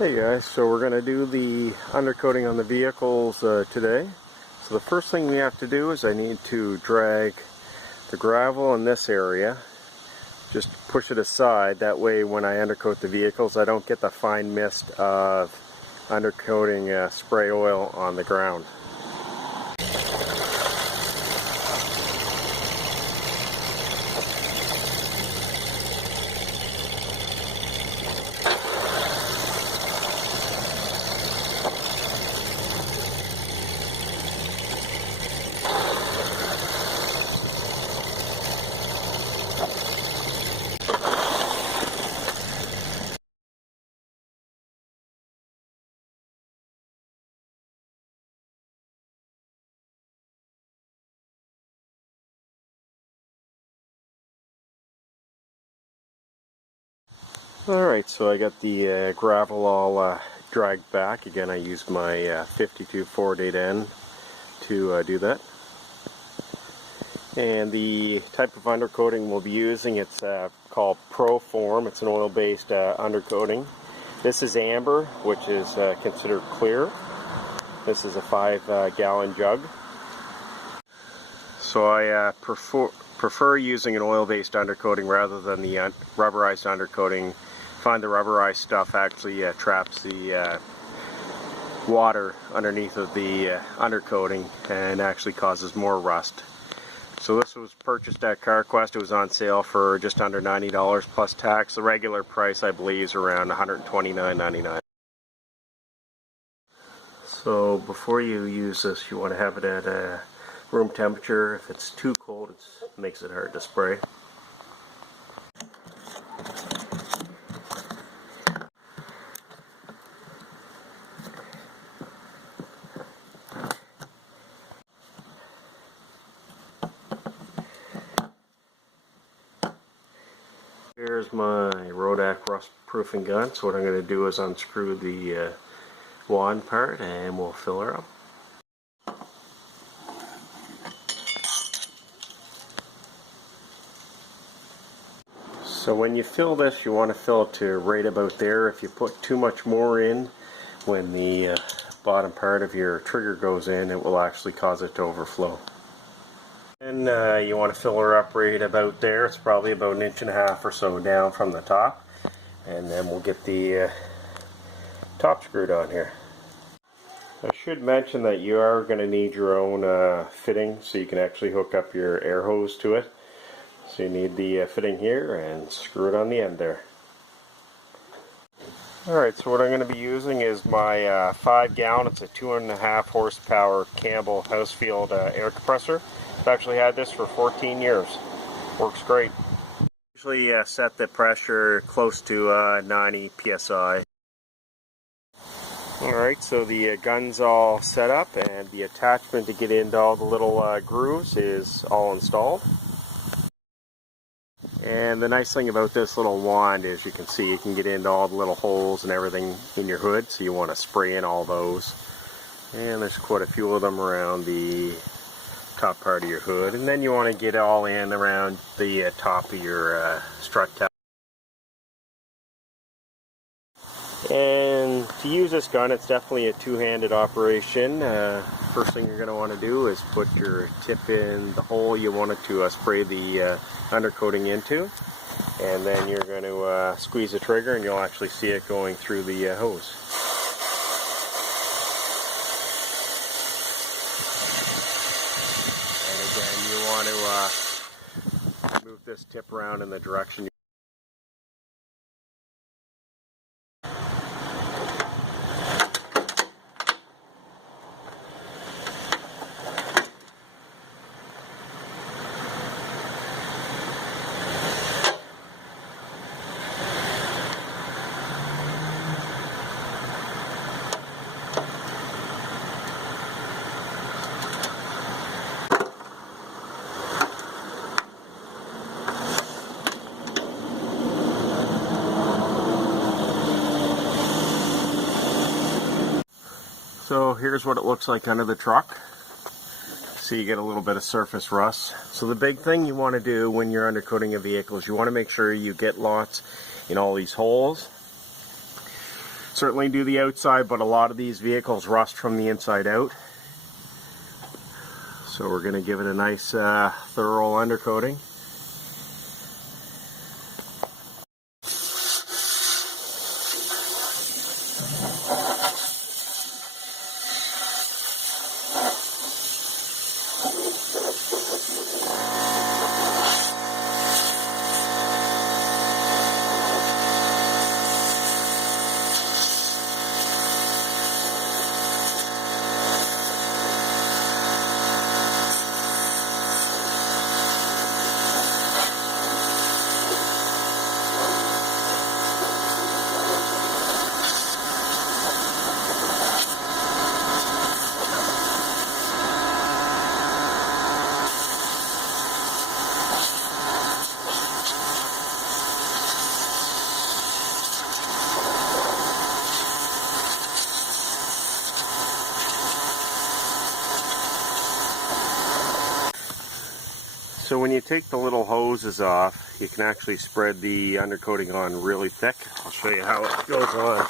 Hey guys, so we're going to do the undercoating on the vehicles today. So the first thing we have to do is I need to drag the gravel in this area, just push it aside. That way when I undercoat the vehicles I don't get the fine mist of undercoating spray oil on the ground. Alright, so I got the gravel all dragged back. Again, I used my 52 4-8N to do that. And the type of undercoating we'll be using, it's called Pro Form. It's an oil-based undercoating. This is amber, which is considered clear. This is a 5-gallon jug. So I prefer using an oil-based undercoating rather than the rubberized undercoating. Find the rubberized stuff actually traps the water underneath of the undercoating and actually causes more rust. So this was purchased at CarQuest. It was on sale for just under $90 plus tax. The regular price I believe is around $129.99. So before you use this, you want to have it at room temperature. If it's too cold, it makes it hard to spray. Here's my Rodak rust proofing gun. So what I'm going to do is unscrew the wand part and we'll fill her up. So when you fill this, you want to fill it to right about there. If you put too much more in, when the bottom part of your trigger goes in, it will actually cause it to overflow. And you want to fill her up right about there. It's probably about 1.5 inches or so down from the top. And then we'll get the top screwed on here. I should mention that you are going to need your own fitting so you can actually hook up your air hose to it. So you need the fitting here and screw it on the end there. Alright, so what I'm going to be using is my 5-gallon, it's a 2.5 horsepower Campbell Housefield air compressor. I've actually had this for 14 years. Works great. Usually set the pressure close to 90 psi. Alright, so the gun's all set up and the attachment to get into all the little grooves is all installed. And the nice thing about this little wand is you can see you can get into all the little holes and everything in your hood, so you want to spray in all those. And there's quite a few of them around the top part of your hood. And then you want to get all in around the top of your strut cap. And to use this gun, it's definitely a two-handed operation. First thing you're going to want to do is put your tip in the hole you want it to spray the undercoating into, and then you're going to squeeze the trigger and you'll actually see it going through the hose. And again, you want to move this tip around in the direction. So here's what it looks like under the truck. So you get a little bit of surface rust. So the big thing you want to do when you're undercoating a vehicle is you want to make sure you get lots in all these holes. certainly do the outside, but a lot of these vehicles rust from the inside out. So we're going to give it a nice thorough undercoating. So when you take the little hoses off, you can actually spread the undercoating on really thick. I'll show you how it goes on.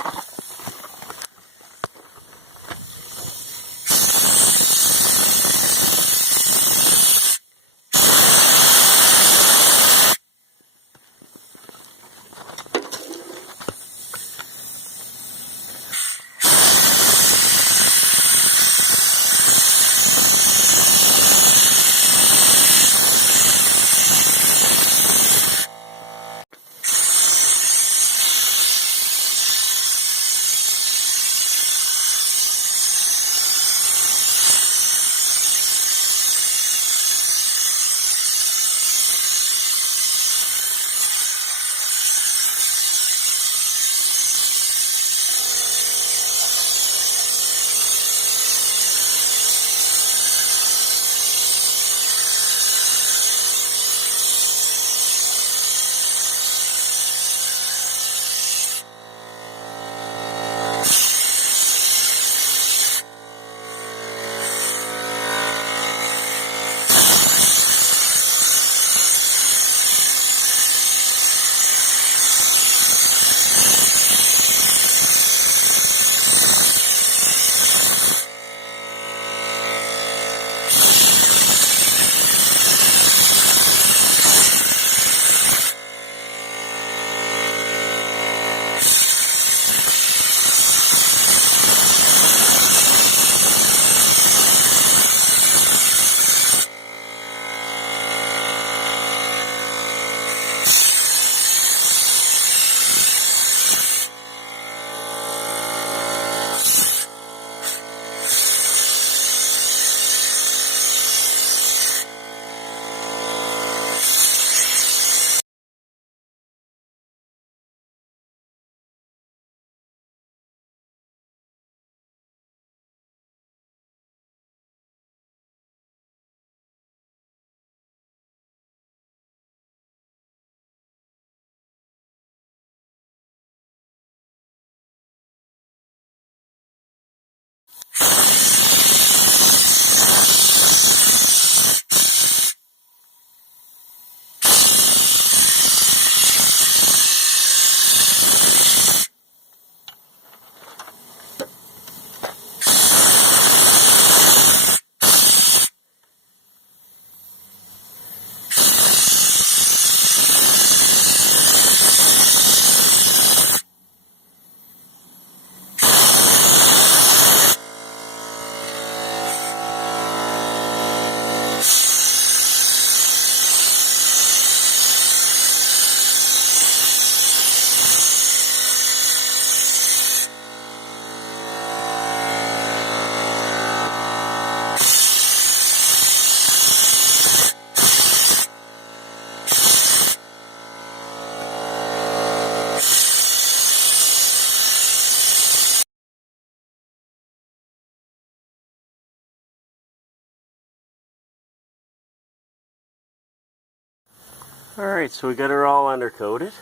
Alright, so we got her all undercoated.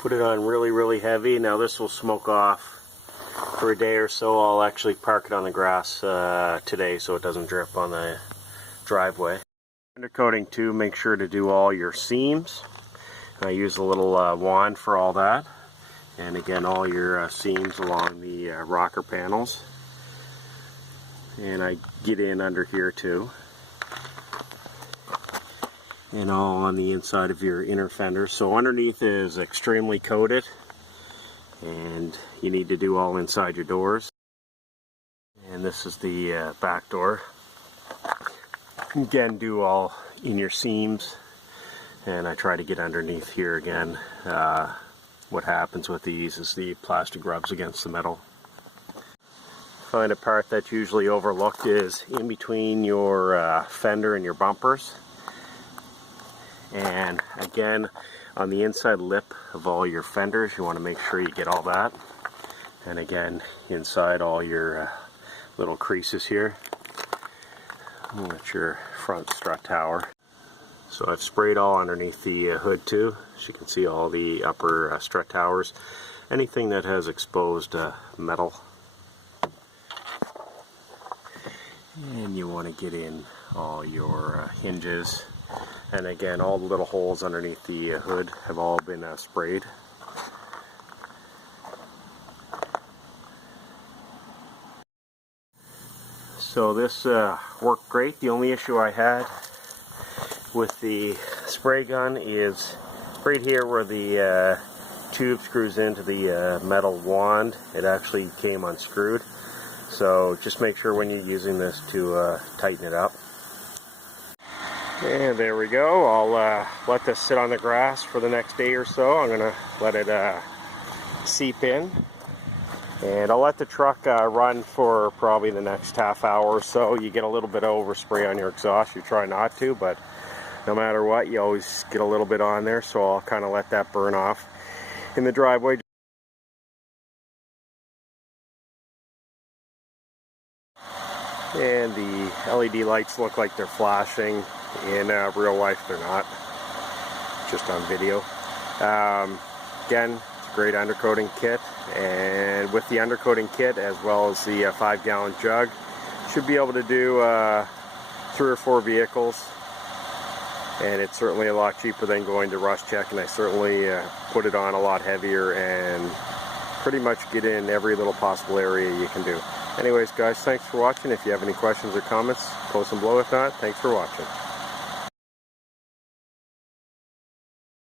Put it on really heavy. Now this will smoke off for a day or so. I'll actually park it on the grass today so it doesn't drip on the driveway. Undercoating too, make sure to do all your seams. I use a little wand for all that. And again, all your seams along the rocker panels. And I get in under here too. And all on the inside of your inner fender. So underneath is extremely coated, and you need to do all inside your doors. And this is the back door. Again, do all in your seams, and I try to get underneath here again. What happens with these is the plastic rubs against the metal. Find a part that's usually overlooked is in between your fender and your bumpers. And again, on the inside lip of all your fenders, you want to make sure you get all that. And again, inside all your little creases here. That's your front strut tower. So I've sprayed all underneath the hood too. As you can see, all the upper strut towers. Anything that has exposed metal. And you want to get in all your hinges. And again, all the little holes underneath the hood have all been sprayed. So this worked great. The only issue I had with the spray gun is right here where the tube screws into the metal wand. It actually came unscrewed. So just make sure when you're using this to tighten it up. And there we go. I'll let this sit on the grass for the next day or so. I'm going to let it seep in. And I'll let the truck run for probably the next half hour or so. You get a little bit of overspray on your exhaust. You try not to, but no matter what, you always get a little bit on there. So I'll kind of let that burn off in the driveway. And the LED lights look like they're flashing. In real life, they're not. Just on video. Again, it's a great undercoating kit. And with the undercoating kit, as well as the 5-gallon jug, should be able to do 3 or 4 vehicles. And it's certainly a lot cheaper than going to rust check. And I certainly put it on a lot heavier and pretty much get in every little possible area you can do. Anyways, guys, thanks for watching. If you have any questions or comments, post them below. If not, thanks for watching.